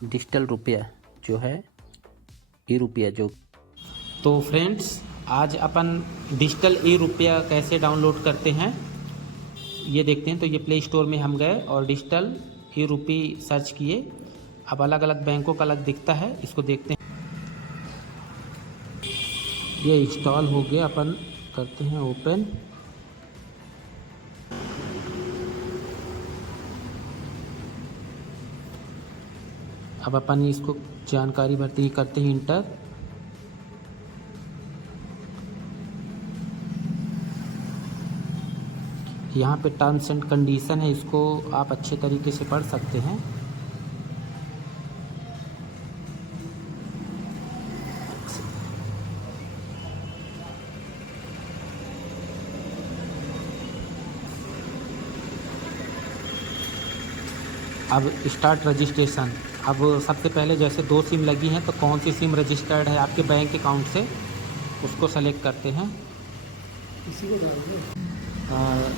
Digital रुपया जो है, ई रुपया जो। तो फ्रेंड्स, आज अपन डिजिटल ई रुपया कैसे डाउनलोड करते हैं ये देखते हैं। तो ये प्ले स्टोर में हम गए और डिजिटल ई रुपी सर्च किए। अब अलग अलग बैंकों का अलग दिखता है, इसको देखते हैं। ये इंस्टॉल हो गया, अपन करते हैं ओपन। अब अपन इसको जानकारी भरते ही करते हैं इंटर। यहाँ पे टर्म्स एंड कंडीशन है, इसको आप अच्छे तरीके से पढ़ सकते हैं। अब स्टार्ट रजिस्ट्रेशन। अब सबसे पहले जैसे 2 सिम लगी हैं तो कौन सी सिम रजिस्टर्ड है आपके बैंक अकाउंट से, उसको सेलेक्ट करते हैं। इसी को डाल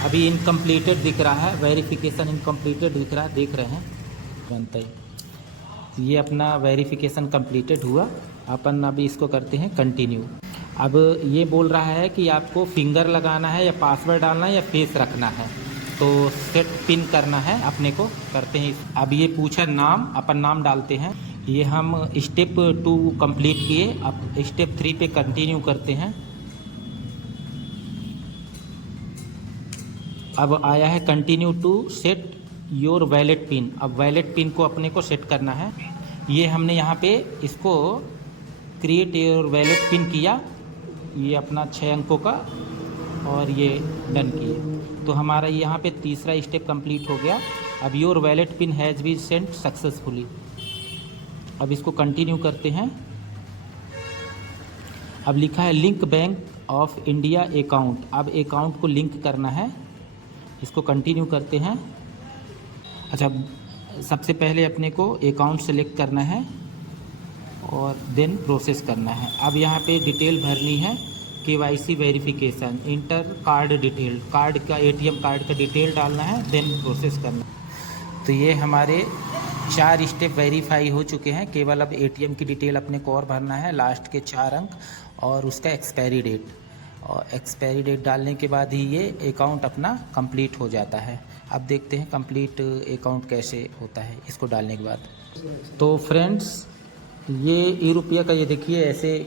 अभी इनकम्प्लीटेड दिख रहा है, वेरिफिकेशन इनकम्प्लीटेड दिख रहा है, देख रहे हैं बनता ही। ये अपना वेरिफिकेशन कंप्लीटेड हुआ। अपन अभी इसको करते हैं कंटिन्यू। अब ये बोल रहा है कि आपको फिंगर लगाना है या पासवर्ड डालना है या फेस रखना है, तो सेट पिन करना है अपने को, करते हैं। अब ये पूछा नाम, अपन नाम डालते हैं। ये हम स्टेप 2 कंप्लीट किए, अब स्टेप 3 पे कंटिन्यू करते हैं। अब आया है continue to set your wallet PIN. अब वैलेट पिन को अपने को सेट करना है। ये हमने यहाँ पे इसको क्रिएट योर वैलेट पिन किया, ये अपना 6 अंकों का, और ये डन किए। तो हमारा यहाँ पे तीसरा स्टेप कंप्लीट हो गया। अब your wallet PIN has been sent successfully. अब इसको कंटिन्यू करते हैं। अब लिखा है link bank of India account. अब अकाउंट को लिंक करना है, इसको कंटिन्यू करते हैं। अच्छा, सबसे पहले अपने को अकाउंट सेलेक्ट करना है और देन प्रोसेस करना है। अब यहाँ पे डिटेल भरनी है, KYC verification, inter card detail, card का ATM कार्ड का डिटेल डालना है, देन प्रोसेस करना। तो ये हमारे 4 स्टेप वेरीफाई हो चुके हैं। केवल अब ATM की डिटेल अपने को और भरना है, लास्ट के 4 अंक और उसका एक्सपायरी डेट। और एक्सपायरी डेट डालने के बाद ही ये अकाउंट अपना कंप्लीट हो जाता है। अब देखते हैं कंप्लीट अकाउंट कैसे होता है इसको डालने के बाद। तो फ्रेंड्स, ये ई रुपया का ये देखिए ऐसे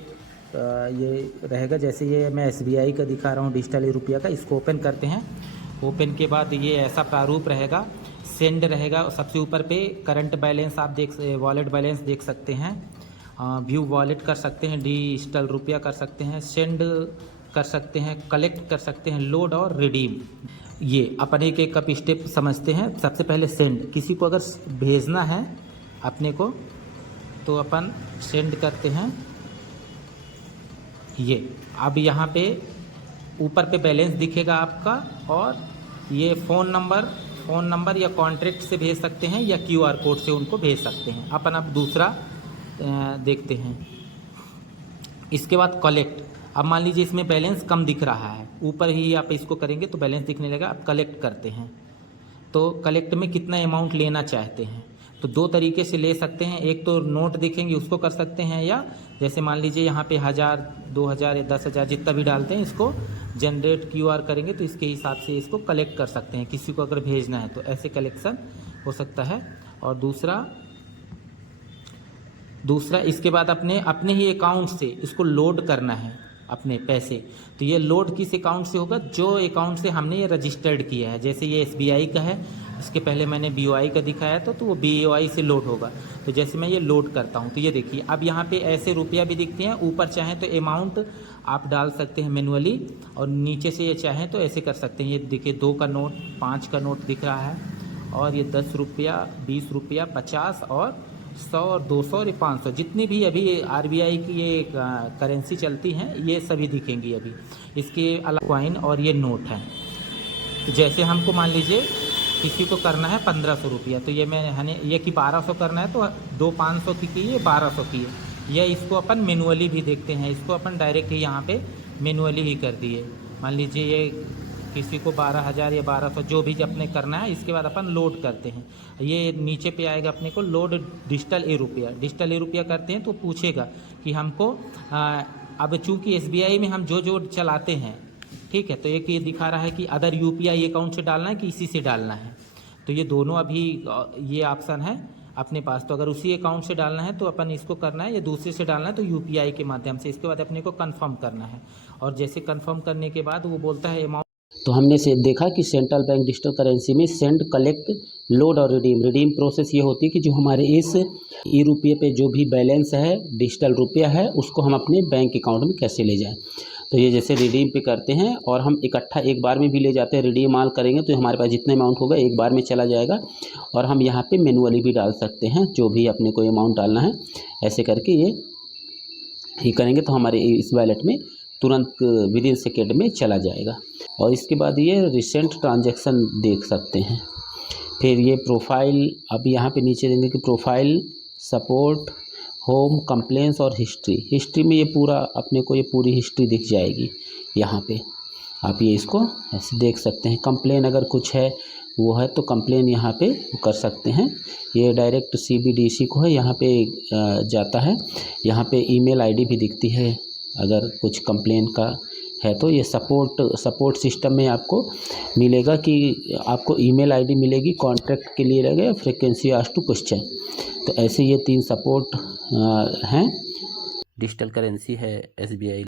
ये रहेगा, जैसे ये मैं SBI का दिखा रहा हूँ डिजिटल ई रुपया का। इसको ओपन करते हैं। ओपन के बाद ये ऐसा प्रारूप रहेगा, सेंड रहेगा सबसे ऊपर पे। करंट बैलेंस आप वॉलेट बैलेंस देख सकते हैं, व्यू वॉलेट कर सकते हैं, डिजिटल रुपया कर सकते हैं, सेंड कर सकते हैं, कलेक्ट कर सकते हैं, लोड और रिडीम। ये अपन एक एक का स्टेप समझते हैं। सबसे पहले सेंड, किसी को अगर भेजना है अपने को तो अपन सेंड करते हैं। ये अब यहाँ पे ऊपर पे बैलेंस दिखेगा आपका, और ये फ़ोन नंबर या कॉन्ट्रैक्ट से भेज सकते हैं या QR कोड से उनको भेज सकते हैं। अपन अब दूसरा देखते हैं। इसके बाद कलेक्ट। अब मान लीजिए इसमें बैलेंस कम दिख रहा है, ऊपर ही आप इसको करेंगे तो बैलेंस दिखने लगेगा। अब कलेक्ट करते हैं। तो कलेक्ट में कितना अमाउंट लेना चाहते हैं, तो 2 तरीके से ले सकते हैं। एक तो नोट दिखेंगे उसको कर सकते हैं, या जैसे मान लीजिए यहाँ पे 1000, 2000 या 10,000 जितना भी डालते हैं, इसको जनरेट QR करेंगे तो इसके हिसाब से इसको कलेक्ट कर सकते हैं। किसी को अगर भेजना है तो ऐसे कलेक्शन हो सकता है। और दूसरा इसके बाद अपने ही अकाउंट से इसको लोड करना है अपने पैसे। तो ये लोड किस अकाउंट से होगा, जो अकाउंट से हमने ये रजिस्टर्ड किया है। जैसे ये SBI का है, इसके पहले मैंने BOI का दिखाया था, तो वो BOI से लोड होगा। तो जैसे मैं ये लोड करता हूँ तो ये देखिए, अब यहाँ पे ऐसे रुपया भी दिखते हैं। ऊपर चाहें तो अमाउंट आप डाल सकते हैं मैनुअली, और नीचे से ये चाहें तो ऐसे कर सकते हैं। ये देखिए 2 का नोट, 5 का नोट दिख रहा है, और ये 10 रुपया, 20 रुपया, 50 और 100 और 200 और 500, जितनी भी अभी RBI की ये करेंसी चलती हैं, ये सभी दिखेंगी अभी। इसके अलावा कॉइन और ये नोट है। तो जैसे हमको मान लीजिए किसी को करना है 1500 रुपया, तो ये मैंने ये कि 1200 करना है, तो 2 500 की है, 1200 की है। या इसको अपन मैनुअली भी देखते हैं, इसको अपन डायरेक्ट ही यहाँ पे मैनुअली ही कर दिए। मान लीजिए ये किसी को 12,000 या 1200 जो भी अपने करना है। इसके बाद अपन लोड करते हैं। ये नीचे पे आएगा अपने को लोड डिजिटल रुपया। डिजिटल रुपया करते हैं तो पूछेगा कि हमको अब चूंकि SBI में हम जो चलाते हैं, ठीक है, तो एक ये दिखा रहा है कि अदर UPI अकाउंट से डालना है कि इसी से डालना है। तो ये दोनों अभी ये ऑप्शन है अपने पास। तो अगर उसी अकाउंट से डालना है तो अपन इसको करना है, या दूसरे से डालना है तो UPI के माध्यम से। इसके बाद अपने को कंफर्म करना है, और जैसे कंफर्म करने के बाद वो बोलता है अमाउंट। तो हमने से देखा कि सेंट्रल बैंक डिजिटल करेंसी में सेंड, कलेक्ट, लोड और रिडीम प्रोसेस ये होती है कि जो हमारे इस रुपये पे जो भी बैलेंस है, डिजिटल रुपया है, उसको हम अपने बैंक अकाउंट में कैसे ले जाएं। तो ये जैसे रिडीम पे करते हैं और हम इकट्ठा एक बार में भी ले जाते हैं। रिडीम ऑल करेंगे तो हमारे पास जितना अमाउंट होगा एक बार में चला जाएगा, और हम यहाँ पे मैनुअली भी डाल सकते हैं जो भी अपने को अमाउंट डालना है। ऐसे करके ये करेंगे तो हमारे इस वॉलेट में तुरंत विदिन सेकेंड में चला जाएगा। और इसके बाद ये रिसेंट ट्रांजैक्शन देख सकते हैं। फिर ये प्रोफाइल, अब यहाँ पे नीचे देंगे कि प्रोफाइल, सपोर्ट, होम, कंप्लेंट्स और हिस्ट्री में ये पूरा अपने को ये पूरी हिस्ट्री दिख जाएगी। यहाँ पे आप ये इसको ऐसे देख सकते हैं। कंप्लेन अगर कुछ है वो है तो कंप्लेन यहाँ पे कर सकते हैं। ये डायरेक्ट CBDC को है, यहाँ पे जाता है। यहाँ पे ईमेल आईडी भी दिखती है अगर कुछ कंप्लेन का है तो। ये सपोर्ट सिस्टम में आपको मिलेगा कि आपको ईमेल आईडी मिलेगी, कॉन्ट्रैक्ट के लिए रहेगा, फ्रीक्वेंसी आस्क टू क्वेश्चन। तो ऐसे ये 3 सपोर्ट हैं। डिजिटल करेंसी है SBI।